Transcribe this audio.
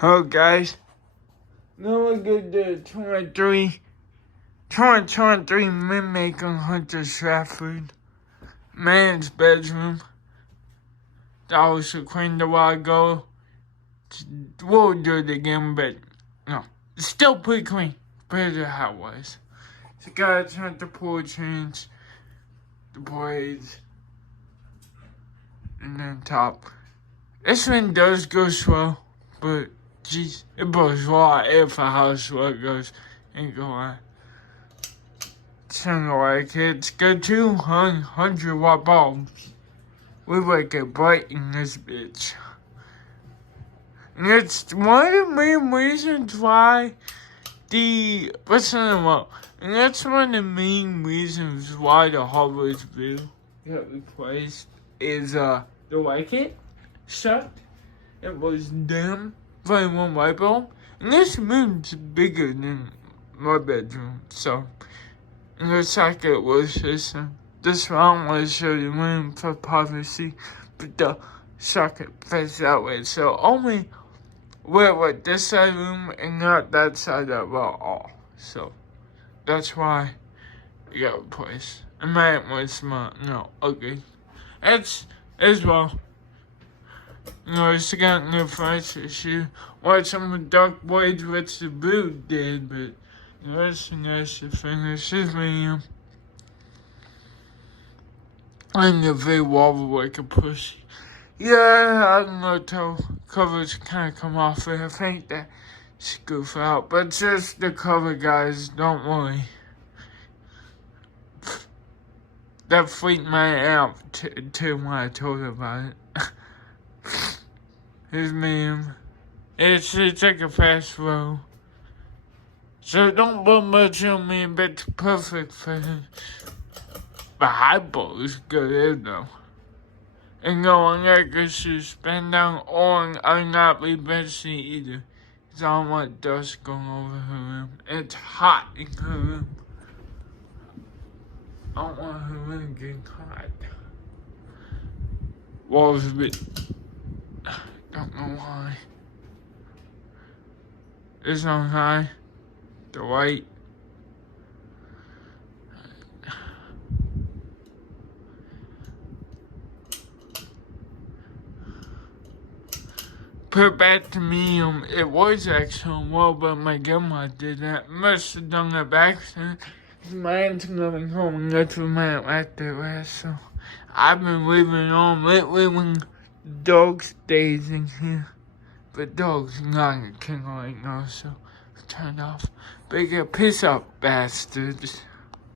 Hello guys, now we're going to 2023 mimic on Hunter Stratford. Man's bedroom. That was cleaned a while ago. We'll do it again, but no. It's still pretty clean compared to how it was. So guys, turn the pool change, the blades, and then top. This one does go slow, but jeez, it blows a lot of air for how slow it goes. Ain't gonna lie. Sound like it's got 200-watt bulbs. We like it bright in this bitch. And it's one of the main reasons why and that's one of the main reasons why the Harvard's View got replaced is the light kit sucked. It was dim. Only one light bulb, and this room's bigger than my bedroom, so it looks like it was this round was show the room for privacy, but the socket fits that way, so only we're with this side of the room and not that side of all. So that's why it got replaced. And mine was smart, ugly. It's as well. It's got no price issue. What some of the dark blades with the blue did, but it's nice to finish this video. I'm the very wobble like a pussy. Yeah, I don't know till covers kind of come off it. I think that scoof out, but just the cover, guys. Don't worry. That freaked me out too when I told her about it. His meme. It's like a fast roll. So don't put much on me, but it's perfect for him. The hypo is good though. And going like a suspend down or I'm not rebenching either. Cause I don't want dust going over her room. It's hot in her room. I don't want her room getting hot. Walls a bit. Don't know why. It's on high. The light. Put back to medium. It was actually well, but my grandma did that. Must have done that by accident. My aunt's coming home and that's what my aunt left there last, so I've been leaving it on lately when dog stays in here. But dog's not a king right now, so I turned off. But you get piss up, bastards.